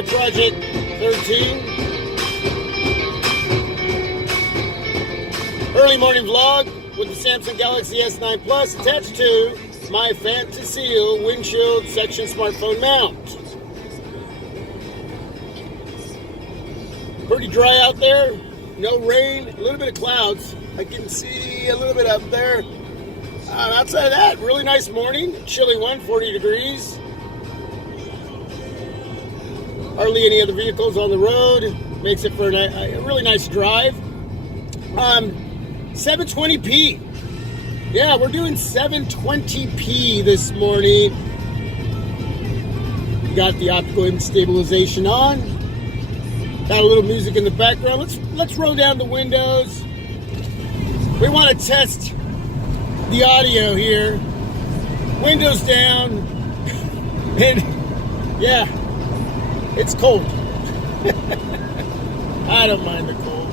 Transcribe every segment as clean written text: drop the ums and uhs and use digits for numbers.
Project 13. Early morning vlog with the Samsung Galaxy S9 Plus attached to my Fantaseal windshield section smartphone mount. Pretty dry out there, no rain, a little bit of clouds. I can see a little bit up there. Outside of that, really nice morning, chilly one, 40 degrees. Hardly any other vehicles on the road. Makes it for a really nice drive. 720p. Yeah, we're doing 720p this morning. Got the optical image stabilization on. Got a little music in the background. Let's roll down the windows. We want to test the audio here. Windows down. And yeah, it's cold. I don't mind the cold.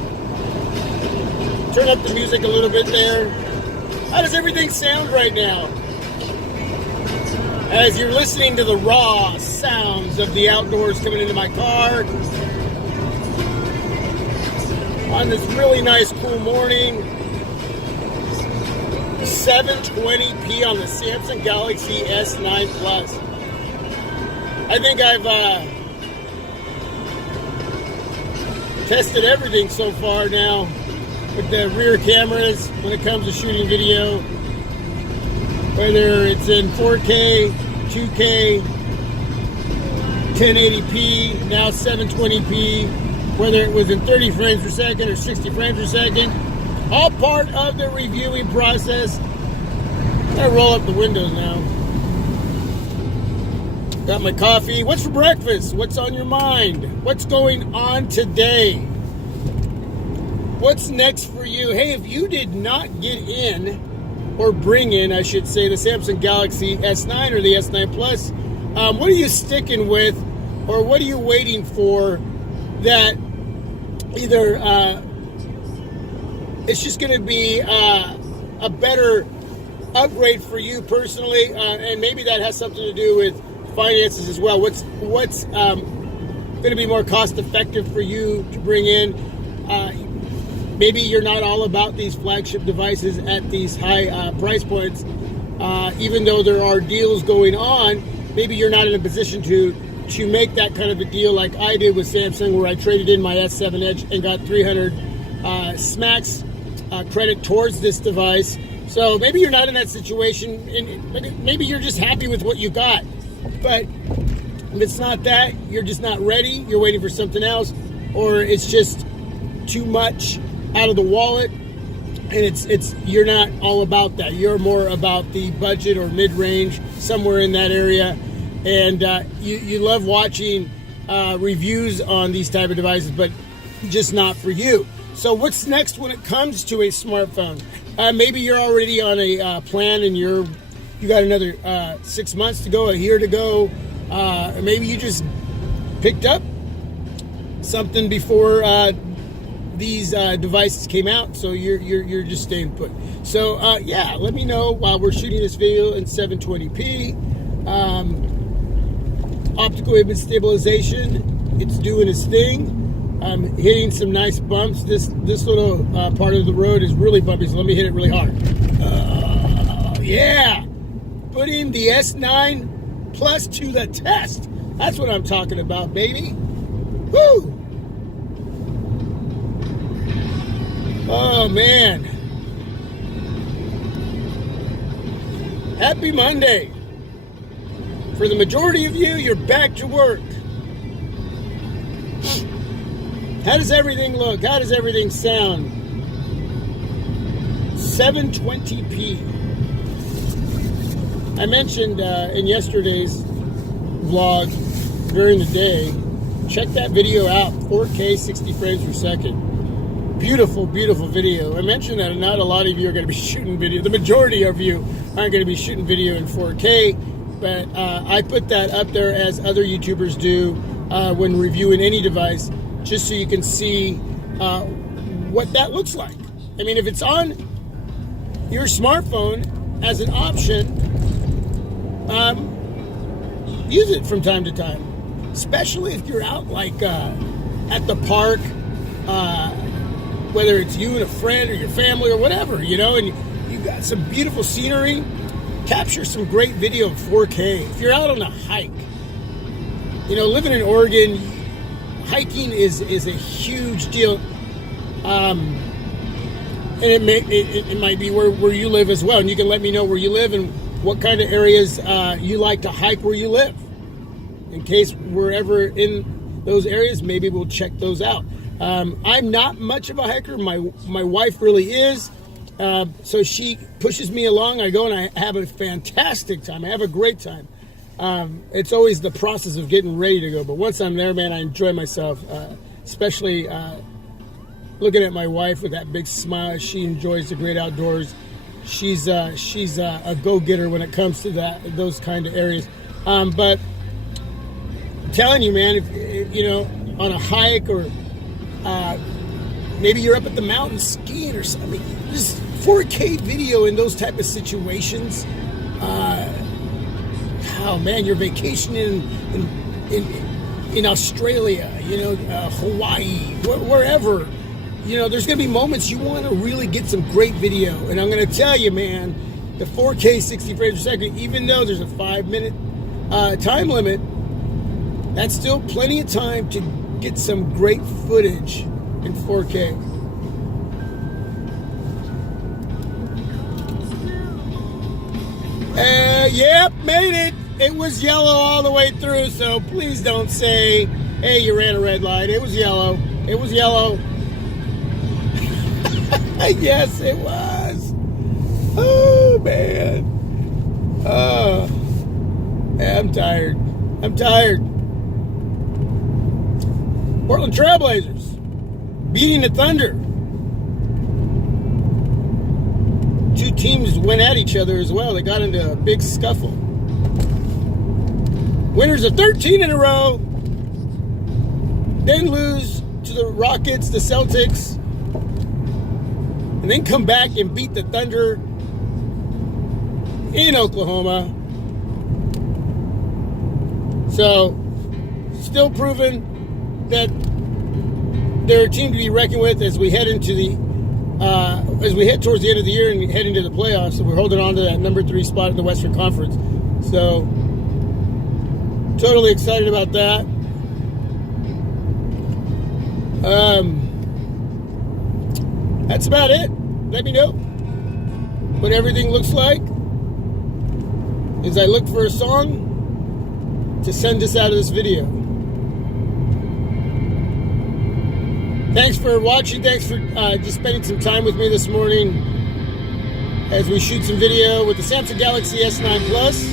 Turn up the music a little bit there. How does everything sound right now? As you're listening to the raw sounds of the outdoors coming into my car on this really nice cool morning. 720p on the Samsung Galaxy S9 Plus. I think I've tested everything so far now with the rear cameras when it comes to shooting video, whether it's in 4K, 2K, 1080p, now 720p, whether it was in 30 frames per second or 60 frames per second, all part of the reviewing process. I'm gonna roll up the windows now. Got my coffee. What's for breakfast? What's on your mind? What's going on today? What's next for you? Hey, if you did not get in, or bring in, I should say, the Samsung Galaxy S9 or the S9 Plus, what are you sticking with, or what are you waiting for that either it's just going to be a better upgrade for you personally, and maybe that has something to do with finances as well. What's going to be more cost effective for you to bring in? Maybe you're not all about these flagship devices at these high price points. Even though there are deals going on, maybe you're not in a position to make that kind of a deal like I did with Samsung, where I traded in my S7 Edge and got 300 SMAX credit towards this device. So maybe you're not in that situation, and maybe you're just happy with what you got. But if it's not that, you're just not ready, you're waiting for something else, or it's just too much out of the wallet, and it's you're not all about that. You're more about the budget or mid-range, somewhere in that area, and you love watching reviews on these type of devices, but just not for you. So what's next when it comes to a smartphone? Maybe you're already on a plan, and you got another 6 months to go, a year to go. Maybe you just picked up something before these devices came out, so you're just staying put. So yeah, let me know while we're shooting this video in 720p. Optical image stabilization, it's doing its thing. I'm hitting some nice bumps. This little part of the road is really bumpy, so let me hit it really hard. Yeah, putting the S9 Plus to the test. That's what I'm talking about, baby. Woo! Oh, man. Happy Monday. For the majority of you, you're back to work. How does everything look? How does everything sound? 720p. I mentioned in yesterday's vlog during the day, check that video out, 4K 60 frames per second. Beautiful, beautiful video. I mentioned that not a lot of you are going to be shooting video. The majority of you aren't going to be shooting video in 4K, but I put that up there as other YouTubers do when reviewing any device, just so you can see what that looks like. I mean, if it's on your smartphone as an option, use it from time to time. especially if you're out like at the park, whether it's you and a friend or your family or whatever, you know, and you got some beautiful scenery. Capture some great video in 4K. If you're out on a hike, you know, living in Oregon, hiking is a huge deal. And it might be where you live as well. And you can let me know where you live and what kind of areas you like to hike where you live. In case we're ever in those areas, maybe we'll check those out. I'm not much of a hiker. My wife really is. So she pushes me along. I go and I have a fantastic time. I have a great time. It's always the process of getting ready to go. But once I'm there, man, I enjoy myself. Especially looking at my wife with that big smile. She enjoys the great outdoors. She's a go-getter when it comes to those kind of areas. But I'm telling you, man, if you know, on a hike or maybe you're up at the mountains skiing or something, just 4K video in those type of situations. Oh man, you're vacationing in Australia, you know, Hawaii, wherever. You know, there's going to be moments you want to really get some great video. And I'm going to tell you, man, the 4K 60 frames per second, even though there's a 5-minute time limit, that's still plenty of time to get some great footage in 4K. Yep, made it. It was yellow all the way through, so please don't say, hey, you ran a red light. It was yellow. It was yellow. Yes, it was. Oh, man. I'm tired. I'm tired. Portland Trailblazers beating the Thunder. Two teams went at each other as well. They got into a big scuffle. Winners of 13 in a row. Then lose to the Rockets, the Celtics. And then come back and beat the Thunder in Oklahoma. So, still proving that they're a team to be reckoned with as we head into as we head towards the end of the year and head into the playoffs. So we're holding on to that number 3 spot in the Western Conference. So, totally excited about that. That's about it. Let me know what everything looks like as I look for a song to send us out of this video. Thanks for watching. Thanks for just spending some time with me this morning as we shoot some video with the Samsung Galaxy S9 Plus.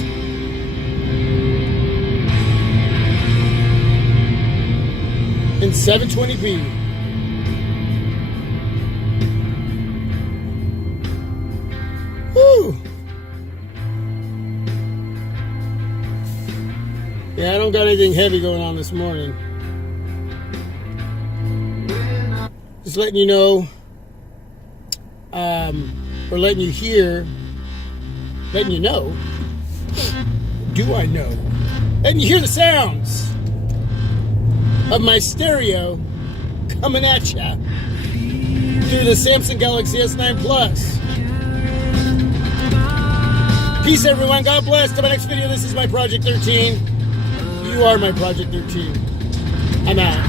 In 720p. Woo! Yeah, I don't got anything heavy going on this morning. Just letting you know, or letting you hear, letting you know. Do I know? Letting you hear the sounds of my stereo coming at ya through the Samsung Galaxy S9 Plus. Peace, everyone. God bless. Till my next video, this is my Project 13. You are my Project 13. I'm out.